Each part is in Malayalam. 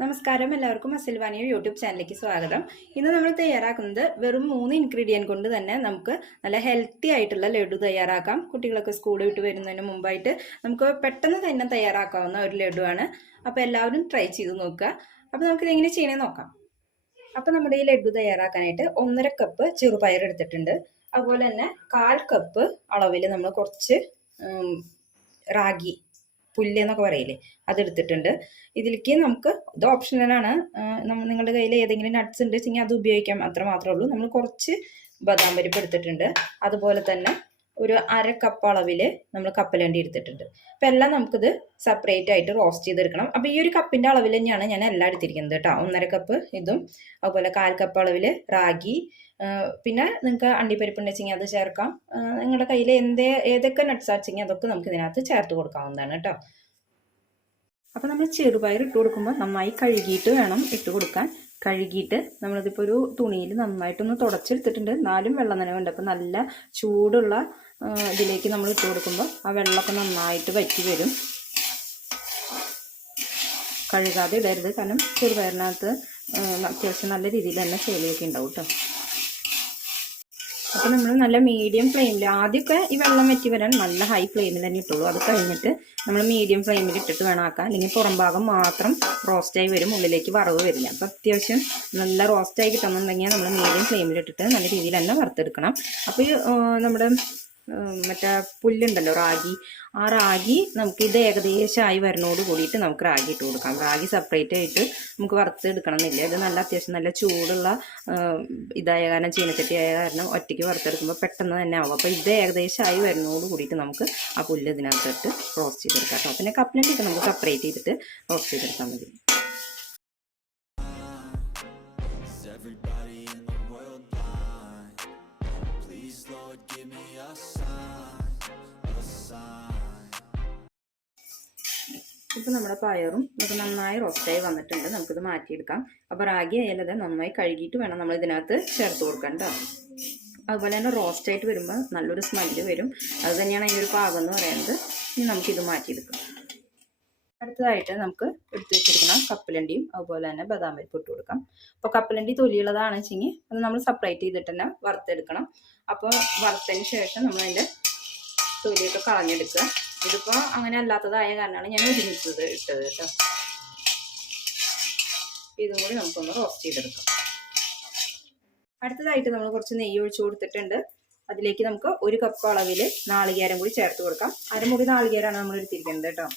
നമസ്കാരം, എല്ലാവർക്കും അസിൽവാനിയുടെ യൂട്യൂബ് ചാനലിലേക്ക് സ്വാഗതം. ഇന്ന് നമ്മൾ തയ്യാറാക്കുന്നത് വെറും 3 ഇൻഗ്രീഡിയൻറ്റ് കൊണ്ട് തന്നെ നമുക്ക് നല്ല ഹെൽത്തി ആയിട്ടുള്ള ലഡു തയ്യാറാക്കാം. കുട്ടികളൊക്കെ സ്കൂളിൽ വിട്ട് വരുന്നതിന് മുമ്പായിട്ട് നമുക്ക് പെട്ടെന്ന് തന്നെ തയ്യാറാക്കാവുന്ന ഒരു ലഡുവാണ്. അപ്പോൾ എല്ലാവരും ട്രൈ ചെയ്ത് നോക്കുക. അപ്പോൾ നമുക്കിത് എങ്ങനെ ചെയ്യണമെന്ന് നോക്കാം. അപ്പോൾ നമ്മുടെ ഈ ലഡു തയ്യാറാക്കാനായിട്ട് 1.5 കപ്പ് ചെറുപയർ എടുത്തിട്ടുണ്ട്. അതുപോലെ തന്നെ 1/4 കപ്പ് അളവിൽ നമ്മൾ കുറച്ച് റാഗി പുല്ല് എന്നൊക്കെ പറയില്ലേ, അതെടുത്തിട്ടുണ്ട്. ഇതിലേക്ക് നമുക്ക് ഇത് ഓപ്ഷണലാണ്. നിങ്ങളുടെ കയ്യിൽ ഏതെങ്കിലും നട്ട്സ് ഉണ്ട് വെച്ചെങ്കിൽ അത് ഉപയോഗിക്കാം, അത്ര മാത്രമേ ഉള്ളൂ. നമ്മൾ കുറച്ച് ബദാം പരിപ്പ് എടുത്തിട്ടുണ്ട്. അതുപോലെ തന്നെ ഒരു 1/2 കപ്പ് അളവിൽ നമ്മൾ കപ്പലണ്ടി എടുത്തിട്ടുണ്ട്. അപ്പം എല്ലാം നമുക്കിത് സെപ്പറേറ്റ് ആയിട്ട് റോസ്റ്റ് ചെയ്തെടുക്കണം. അപ്പോൾ ഈ ഒരു കപ്പിൻ്റെ അളവിൽ തന്നെയാണ് ഞാൻ എല്ലാം എടുത്തിരിക്കുന്നത് കേട്ടോ. 1.5 കപ്പ് ഇതും, അതുപോലെ 1/4 കപ്പ് അളവിൽ റാഗി, പിന്നെ നിങ്ങൾക്ക് അണ്ടിപ്പരിപ്പ് ഉണ്ടെങ്കിൽ അത് ചേർക്കാം. നിങ്ങളുടെ കയ്യിൽ ഏതൊക്കെ നട്ട്സ് വെച്ചെങ്കിൽ അതൊക്കെ നമുക്ക് ഇതിനകത്ത് ചേർത്ത് കൊടുക്കാവുന്നതാണ് കേട്ടോ. അപ്പോൾ നമ്മൾ ചെറുപയർ ഇട്ട് കൊടുക്കുമ്പോൾ നന്നായി കഴുകിയിട്ട് വേണം ഇട്ട് കൊടുക്കാൻ. കഴുകിയിട്ട് നമ്മളിതിപ്പോൾ ഒരു തുണിയിൽ നന്നായിട്ടൊന്ന് തുടച്ചെടുത്തിട്ടുണ്ട്. എന്നാലും വെള്ളം നനവുണ്ട്. അപ്പോൾ നല്ല ചൂടുള്ള ഇതിലേക്ക് നമ്മൾ ഇട്ട് കൊടുക്കുമ്പോൾ ആ വെള്ളമൊക്കെ നന്നായിട്ട് വറ്റി വരും. കഴുകാതെ ഇടരുത്, കാരണം ചെറുപയറിനകത്ത് അത്യാവശ്യം നല്ല രീതിയിൽ തന്നെ ചെളിയൊക്കെ ഉണ്ടാവും കേട്ടോ. അപ്പോൾ നമ്മൾ നല്ല മീഡിയം ഫ്ലെയിമിൽ ആദ്യമൊക്കെ ഈ വെള്ളം വറ്റി വരാൻ നല്ല ഹൈ ഫ്ലെയിമിൽ തന്നെ ഇട്ടുള്ളൂ. അത് കഴിഞ്ഞിട്ട് നമ്മൾ മീഡിയം ഫ്ലെയിമിൽ ഇട്ടിട്ട് വേണം ആക്കാൻ, അല്ലെങ്കിൽ പുറം ഭാഗം മാത്രം റോസ്റ്റായി വരും, ഉള്ളിലേക്ക് വറവ് വരില്ല. അപ്പോൾ അത്യാവശ്യം നല്ല റോസ്റ്റായി കിട്ടുന്നുണ്ടെങ്കിൽ നമ്മൾ മീഡിയം ഫ്ലെയിമിൽ ഇട്ടിട്ട് നല്ല രീതിയിൽ തന്നെ വറുത്തെടുക്കണം. അപ്പോൾ നമ്മുടെ മറ്റേ പുല്ലുണ്ടല്ലോ റാഗി, ആ റാഗി നമുക്ക് ഇത് ഏകദേശമായി വരുന്നതോട് കൂടിയിട്ട് നമുക്ക് റാഗി ഇട്ട് കൊടുക്കാം. റാഗി സെപ്പറേറ്റ് ആയിട്ട് നമുക്ക് വറുത്തെടുക്കണം എന്നില്ല. ഇത് നല്ല അത്യാവശ്യം നല്ല ചൂടുള്ള ഇതായ കാരണം, ചീനച്ചട്ടി ആയ കാരണം ഒറ്റയ്ക്ക് വറുത്തെടുക്കുമ്പോൾ പെട്ടെന്ന് തന്നെ ആവും. അപ്പോൾ ഇത് ഏകദേശമായി വരുന്നതോട് കൂടിയിട്ട് നമുക്ക് ആ പുല്ല് ഇതിനകത്തിട്ട് റോസ്റ്റ് ചെയ്തെടുക്കാം കേട്ടോ. പിന്നെ കപ്പലണ്ടിയൊക്കെ നമുക്ക് സെപ്പറേറ്റ് ചെയ്തിട്ട് റോസ്റ്റ് ചെയ്തെടുത്താൽ മതി. ഇപ്പോൾ നമ്മുടെ പയറും നമുക്ക് നന്നായി റോസ്റ്റായി വന്നിട്ടുണ്ട്. നമുക്കിത് മാറ്റിയെടുക്കാം. അപ്പോൾ റാഗി ആയാലത് നന്നായി കഴുകിയിട്ട് വേണം നമ്മൾ ഇതിനകത്ത് ചേർത്ത് കൊടുക്കാൻ കേട്ടോ. അതുപോലെ തന്നെ റോസ്റ്റായിട്ട് വരുമ്പോൾ നല്ലൊരു സ്മെല്ല് വരും. അത് തന്നെയാണ് അതിൻ്റെ ഒരു പാകം എന്ന് പറയുന്നത്. ഇനി നമുക്കിത് മാറ്റിയെടുക്കാം. അടുത്തതായിട്ട് നമുക്ക് എടുത്തു വെച്ചിരിക്കണം കപ്പലണ്ടിയും അതുപോലെ തന്നെ ബദാം പരിപ്പ് ഇട്ട് കൊടുക്കാം. അപ്പോൾ കപ്പലണ്ടി തൊലിയുള്ളതാണ് വെച്ചെങ്കിൽ അത് നമ്മൾ സെപ്പറേറ്റ് ചെയ്തിട്ട് തന്നെ വറുത്തെടുക്കണം. അപ്പോൾ വറുത്തതിന് ശേഷം നമ്മൾ അതിൻ്റെ തൊലിയൊക്കെ കളഞ്ഞെടുക്കുക. ഇതിപ്പോൾ അങ്ങനെ അല്ലാത്തതായ കാരണമാണ് ഞാൻ ഒരുമിച്ചത് ഇട്ടത് കേട്ടോ. ഇതും കൂടി നമുക്കൊന്ന് റോസ്റ്റ് ചെയ്തെടുക്കാം. അടുത്തതായിട്ട് നമ്മൾ കുറച്ച് നെയ്യ് ഒഴിച്ചു കൊടുത്തിട്ടുണ്ട്. അതിലേക്ക് നമുക്ക് 1 കപ്പ് അളവിൽ നാളികേരം കൂടി ചേർത്ത് കൊടുക്കാം. അരമുറി നാളികേരമാണ് നമ്മൾ എടുത്തിരിക്കുന്നത് കേട്ടോ.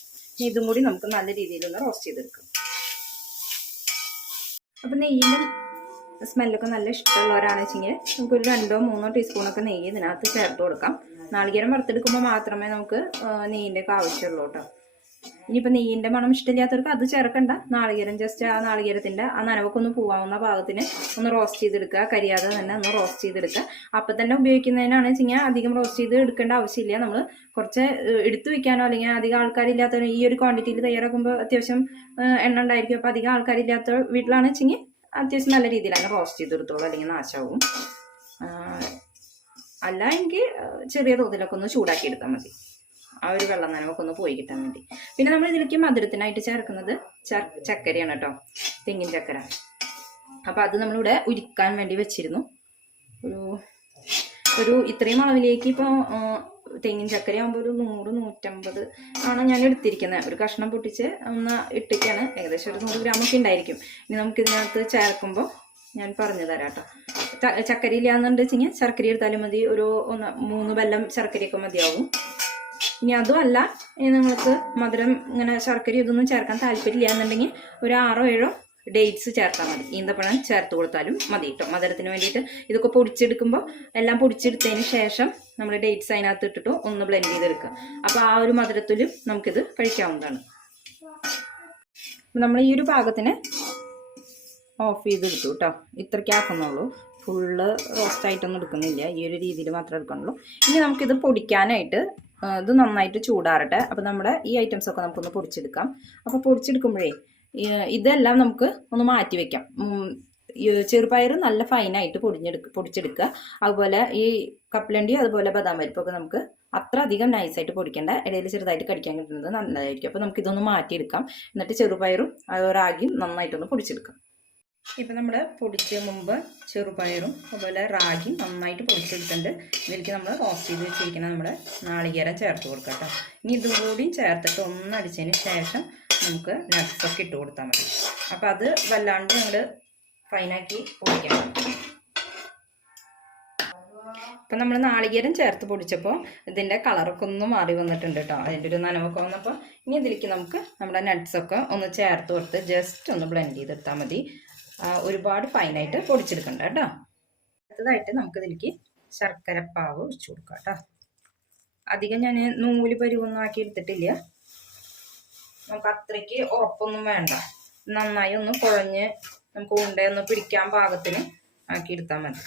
ഇതും കൂടി നമുക്ക് നല്ല രീതിയിലൊന്ന് റോസ്റ്റ് ചെയ്തെടുക്കാം. അപ്പം നെയ്യിൻ്റെ സ്മെല്ലൊക്കെ നല്ല ഇഷ്ടമുള്ളവരാണെന്ന് വെച്ചെങ്കിൽ നമുക്കൊരു 2-3 ടീസ്പൂണൊക്കെ നെയ്യ് ഇതിനകത്ത് ചേർത്ത് കൊടുക്കാം. നാളികേരം വറുത്തെടുക്കുമ്പോൾ മാത്രമേ നമുക്ക് നെയ്യിൻ്റെ ഒക്കെ ആവശ്യമുള്ളൂ കേട്ടോ. ഇനിയിപ്പോൾ നെയ്യിൻ്റെ മണം ഇഷ്ടമില്ലാത്തവർക്ക് അത് ചേർക്കണ്ട. നാളികേരം ജസ്റ്റ് ആ നാളികേരത്തിൻ്റെ ആ നനവൊക്കെ ഒന്ന് പോവാവുന്ന പാകത്തിന് ഒന്ന് റോസ്റ്റ് ചെയ്തെടുക്കുക. കരിയാതെ തന്നെ ഒന്ന് റോസ്റ്റ് ചെയ്തെടുക്കുക. അപ്പം തന്നെ ഉപയോഗിക്കുന്നതിനാണ് വെച്ചാൽ അധികം റോസ്റ്റ് ചെയ്ത് എടുക്കേണ്ട ആവശ്യമില്ല. നമ്മൾ കുറച്ച് എടുത്തു വെക്കാനോ അല്ലെങ്കിൽ അധികം ആൾക്കാരില്ലാത്തവർ ഈ ഒരു ക്വാണ്ടിറ്റിയിൽ തയ്യാറാക്കുമ്പോൾ അത്യാവശ്യം എണ്ണ ഉണ്ടായിരിക്കും. അപ്പോൾ അധികം ആൾക്കാരില്ലാത്ത വീട്ടിലാണ് വെച്ചെങ്കിൽ അത്യാവശ്യം നല്ല രീതിയിലാണ് റോസ്റ്റ് ചെയ്തെടുത്തോളൂ, അല്ലെങ്കിൽ നാശമാവും. അല്ല എങ്കിൽ ചെറിയ തോതിലൊക്കെ ഒന്ന് ചൂടാക്കി എടുത്താൽ മതി, ആ ഒരു വെള്ളം നനവൊക്കെ ഒന്ന് പോയി കിട്ടാൻ വേണ്ടി. പിന്നെ നമ്മൾ ഇതിലേക്ക് മധുരത്തിനായിട്ട് ചേർക്കുന്നത് ചക്കരയാണ് കേട്ടോ, തെങ്ങിൻ ചക്കര. അപ്പോൾ അത് നമ്മളിവിടെ ഉരുക്കാൻ വേണ്ടി വെച്ചിരുന്നു. ഒരു ഇത്രയും അളവിലേക്ക് ഇപ്പോൾ തെങ്ങിൻ ചക്കര ആകുമ്പോൾ ഒരു 100-150 ആണ് ഞാൻ എടുത്തിരിക്കുന്നത്. ഒരു കഷ്ണം പൊട്ടിച്ച് ഒന്ന് ഇട്ടിട്ടാണ്, ഏകദേശം ഒരു 100 ഗ്രാമൊക്കെ ഉണ്ടായിരിക്കും. ഇനി നമുക്കിതിനകത്ത് ചേർക്കുമ്പോൾ ഞാൻ പറഞ്ഞു തരാം കേട്ടോ. ചക്കര ഇല്ലാന്നുണ്ട് വെച്ചെങ്കിൽ ശർക്കര എടുത്താലും മതി. ഒരു 3 വെല്ലം ശർക്കരയൊക്കെ മതിയാവും. ഇനി അതും അല്ല, ഇനി നിങ്ങൾക്ക് മധുരം ഇങ്ങനെ ശർക്കര ഇതൊന്നും ചേർക്കാൻ താല്പര്യമില്ല എന്നുണ്ടെങ്കിൽ ഒരു 6-7 ഡേറ്റ്സ് ചേർത്താൽ മതി. ഈന്തപ്പഴം ചേർത്ത് കൊടുത്താലും മതി കേട്ടോ, മധുരത്തിന് വേണ്ടിയിട്ട്. ഇതൊക്കെ പൊടിച്ചെടുക്കുമ്പോൾ എല്ലാം പൊടിച്ചെടുത്തതിന് ശേഷം നമ്മൾ ഡേറ്റ്സ് അതിനകത്ത് ഇട്ടിട്ട് ഒന്ന് ബ്ലെൻഡ് ചെയ്തെടുക്കുക. അപ്പോൾ ആ ഒരു മധുരത്തിലും നമുക്കിത് കഴിക്കാവുന്നതാണ്. നമ്മൾ ഈ ഒരു പാകത്തിന് ഓഫ് ചെയ്തെടുത്തു കേട്ടോ. ഇത്രയ്ക്ക് ആക്കുന്നുള്ളൂ, ഫുള്ള് റോസ്റ്റായിട്ടൊന്നും എടുക്കുന്നില്ല. ഈ ഒരു രീതിയിൽ മാത്രമേ എടുക്കുന്നുള്ളൂ. ഇനി നമുക്കിത് പൊടിക്കാനായിട്ട് ഇത് നന്നായിട്ട് ചൂടാറട്ടെ. അപ്പോൾ നമ്മുടെ ഈ ഐറ്റംസൊക്കെ നമുക്കൊന്ന് പൊടിച്ചെടുക്കാം. അപ്പോൾ പൊടിച്ചെടുക്കുമ്പോഴേ ഇതെല്ലാം നമുക്ക് ഒന്ന് മാറ്റി വെക്കാം. ചെറുപയർ നല്ല ഫൈനായിട്ട് പൊടിച്ചെടുക്കുക. അതുപോലെ ഈ കപ്പലണ്ടി അതുപോലെ ബദാം പരിപ്പൊക്കെ നമുക്ക് അത്ര അധികം നൈസായിട്ട് പൊടിക്കേണ്ട, ഇടയിൽ ചെറുതായിട്ട് കടിക്കാൻ കിട്ടുന്നത് നല്ലതായിരിക്കും. അപ്പോൾ നമുക്ക് ഇതൊന്ന് മാറ്റിയെടുക്കാം. എന്നിട്ട് ചെറുപയറും റാഗിയും നന്നായിട്ടൊന്ന് പൊടിച്ചെടുക്കാം. ഇപ്പം നമ്മൾ പൊടിച്ച മുമ്പ് ചെറുപയറും അതുപോലെ റാഗിയും നന്നായിട്ട് പൊടിച്ചെടുത്തിട്ടുണ്ട്. ഇതിലേക്ക് നമ്മൾ റോസ്റ്റ് ചെയ്ത് വെച്ചിരിക്കുന്ന നമ്മുടെ നാളികേരം ചേർത്ത് കൊടുക്കാം കേട്ടോ. ഇനി ഇതും കൂടി ചേർത്തിട്ട് ഒന്നടിച്ചതിന് ശേഷം നമുക്ക് നട്ട്സൊക്കെ ഇട്ട് കൊടുത്താൽ മതി. അപ്പം അത് വല്ലാണ്ട് ഞങ്ങൾ ഫൈനാക്കി പൊടിക്കണം. അപ്പം നമ്മൾ നാളികേരം ചേർത്ത് പൊടിച്ചപ്പോൾ ഇതിൻ്റെ കളറൊക്കെ ഒന്ന് മാറി വന്നിട്ടുണ്ട് കേട്ടോ. അതിൻ്റെ ഒരു നനവൊക്കെ വന്നപ്പോൾ ഇനി ഇതിലേക്ക് നമുക്ക് നമ്മുടെ നട്ട്സൊക്കെ ഒന്ന് ചേർത്ത് കൊടുത്ത് ജസ്റ്റ് ഒന്ന് ബ്ലെൻഡ് ചെയ്തെടുത്താൽ മതി. ഒരുപാട് ഫൈനായിട്ട് പൊടിച്ചെടുക്കണ്ട കേട്ടോ. അടുത്തതായിട്ട് നമുക്കിതിലേക്ക് ശർക്കരപ്പാവ് ഒഴിച്ചു കൊടുക്കാം കേട്ടോ. അധികം ഞാൻ നൂല് പരുവൊന്നും ആക്കി എടുത്തിട്ടില്ല. നമുക്ക് അത്രയ്ക്ക് ഉറപ്പൊന്നും വേണ്ട. നന്നായി ഒന്ന് കുഴഞ്ഞ് നമുക്ക് ഉണ്ടയൊന്ന് പിടിക്കാൻ പാകത്തിന് ആക്കി എടുത്താൽ മതി.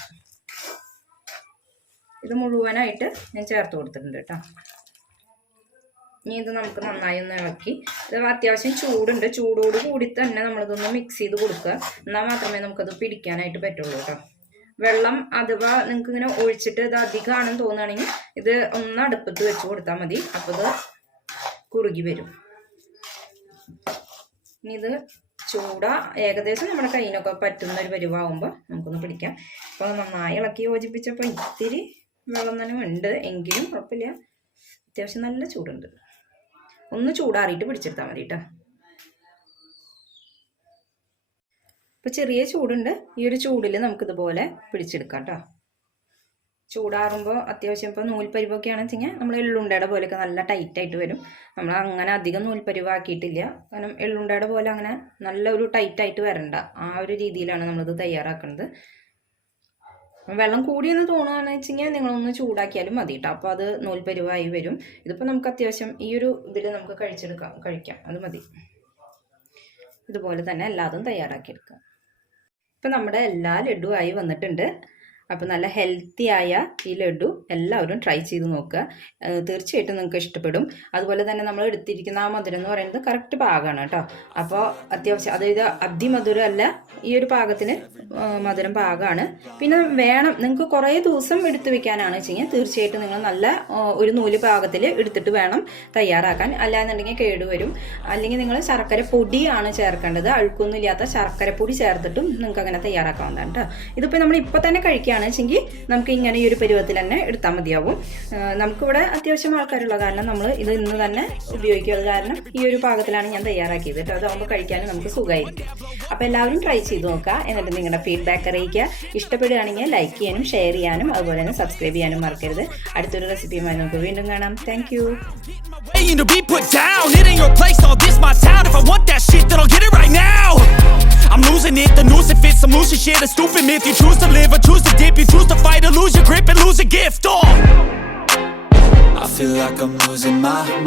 ഇത് മുഴുവനായിട്ട് ഞാൻ ചേർത്ത് കൊടുത്തിട്ടുണ്ട് കേട്ടോ. ഇനി ഇത് നമുക്ക് നന്നായി ഒന്ന് ഇളക്കി, ഇത് അത്യാവശ്യം ചൂടുണ്ട്, ചൂടോട് കൂടി തന്നെ നമ്മളിതൊന്ന് മിക്സ് ചെയ്ത് കൊടുക്കുക. എന്നാൽ മാത്രമേ നമുക്കത് പിടിക്കാനായിട്ട് പറ്റുള്ളൂ കേട്ടോ. വെള്ളം അഥവാ നിങ്ങൾക്ക് ഇങ്ങനെ ഒഴിച്ചിട്ട് ഇത് അധികമാണെന്ന് തോന്നുകയാണെങ്കിൽ ഇത് ഒന്ന് അടുപ്പത്ത് വെച്ച് കൊടുത്താൽ മതി. അപ്പോൾ ഇത് കുറുകി വരും. ഇനി ഇത് ഏകദേശം നമ്മുടെ കയ്യിനൊക്കെ പറ്റുന്ന ഒരു പരുവാകുമ്പോൾ നമുക്കൊന്ന് പിടിക്കാം. അപ്പോൾ നന്നായി ഇളക്കി യോജിപ്പിച്ചപ്പോൾ ഇത്തിരി വെള്ളം തന്നെ ഉണ്ട്, എങ്കിലും കുഴപ്പമില്ല, അത്യാവശ്യം നല്ല ചൂടുണ്ട്. ഒന്ന് ചൂടാറിയിട്ട് പിടിച്ചെടുത്താൽ മതി കേട്ടോ. ഇപ്പോൾ ചെറിയ ചൂടുണ്ട്. ഈ ഒരു ചൂടിൽ നമുക്കിതുപോലെ പിടിച്ചെടുക്കാം കേട്ടോ. ചൂടാറുമ്പോൾ അത്യാവശ്യം ഇപ്പോൾ നൂൽപ്പരിവൊക്കെയാണെന്ന് വെച്ച് കഴിഞ്ഞാൽ നമ്മൾ എള്ളുണ്ടയുടെ പോലെയൊക്കെ നല്ല ടൈറ്റായിട്ട് വരും. നമ്മൾ അങ്ങനെ അധികം നൂൽപ്പരിവാക്കിയിട്ടില്ല, കാരണം എള്ളുണ്ടയുടെ പോലെ അങ്ങനെ നല്ല ഒരു ടൈറ്റായിട്ട് വരണ്ട. ആ ഒരു രീതിയിലാണ് നമ്മളിത് തയ്യാറാക്കുന്നത്. വെള്ളം കൂടിയെന്ന് തോന്നുകയാണെന്ന് വെച്ച് കഴിഞ്ഞാൽ നിങ്ങളൊന്ന് ചൂടാക്കിയാലും മതി കേട്ടോ. അപ്പോൾ അത് നൂൽപ്പരിവായി വരും. ഇതിപ്പോൾ നമുക്ക് അത്യാവശ്യം ഈ ഒരു ഇതിൽ നമുക്ക് കഴിക്കാം, അത് മതി. ഇതുപോലെ തന്നെ എല്ലാതും തയ്യാറാക്കിയെടുക്കാം. ഇപ്പം നമ്മുടെ എല്ലാ ലഡുവായി വന്നിട്ടുണ്ട്. അപ്പോൾ നല്ല ഹെൽത്തി ആയ ഈ ലഡു എല്ലാവരും ട്രൈ ചെയ്ത് നോക്കുക. തീർച്ചയായിട്ടും നിങ്ങൾക്ക് ഇഷ്ടപ്പെടും. അതുപോലെ തന്നെ നമ്മൾ എടുത്തിരിക്കുന്ന ആ മധുരം എന്ന് പറയുന്നത് കറക്റ്റ് പാകമാണ് കേട്ടോ. അപ്പോൾ അത്യാവശ്യം, അതായത് അതിമധുരമല്ല, ഈ ഒരു പാകത്തിന് മധുരം പാകമാണ്. പിന്നെ വേണം നിങ്ങൾക്ക് കുറേ ദിവസം എടുത്തു വെക്കാനാണ് വെച്ച് കഴിഞ്ഞാൽ തീർച്ചയായിട്ടും നിങ്ങൾ നല്ല ഒരു നൂല് പാകത്തിൽ എടുത്തിട്ട് വേണം തയ്യാറാക്കാൻ. അല്ലാന്നുണ്ടെങ്കിൽ കേടുവരും. അല്ലെങ്കിൽ നിങ്ങൾ ശർക്കര പൊടിയാണ് ചേർക്കേണ്ടത്. അഴുക്കൊന്നും ഇല്ലാത്ത ശർക്കര പൊടി ചേർത്തിട്ടും നിങ്ങൾക്ക് അങ്ങനെ തയ്യാറാക്കാവുന്നതാണ് കേട്ടോ. ഇതിപ്പോൾ നമ്മൾ ഇപ്പോൾ തന്നെ കഴിക്കുകയാണ് വെച്ചെങ്കിൽ നമുക്ക് ഇങ്ങനെ ഈ ഒരു പരുവത്തിൽ തന്നെ എടുത്താൽ മതിയാവും. നമുക്കിവിടെ അത്യാവശ്യം ആൾക്കാരുള്ള കാരണം നമ്മൾ ഇത് ഇന്ന് തന്നെ ഉപയോഗിക്കുന്നത് കാരണം ഈ ഒരു പാകത്തിലാണ് ഞാൻ തയ്യാറാക്കിയത് കേട്ടോ. അതാകുമ്പോൾ കഴിക്കാനും നമുക്ക് സുഖമായിരിക്കും. അപ്പോൾ എല്ലാവരും ട്രൈ ചെയ്ത് നോക്കുക. എന്നിട്ട് നിങ്ങളുടെ ഫീഡ്ബാക്ക് അറിയിക്കുക. ഇഷ്ടപ്പെടുകയാണെങ്കിൽ ലൈക്ക് ചെയ്യാനും ഷെയർ ചെയ്യാനും അതുപോലെ തന്നെ സബ്സ്ക്രൈബ് ചെയ്യാനും മറക്കരുത്. അടുത്തൊരു റെസിപ്പിയുമായി നമുക്ക് വീണ്ടും കാണാം. Thank you. I'm losing it, the noose it fits, I'm losing shit, a stupid myth. You choose to live or choose to dip, you choose to fight or lose your grip and lose a gift. I feel like I'm losing my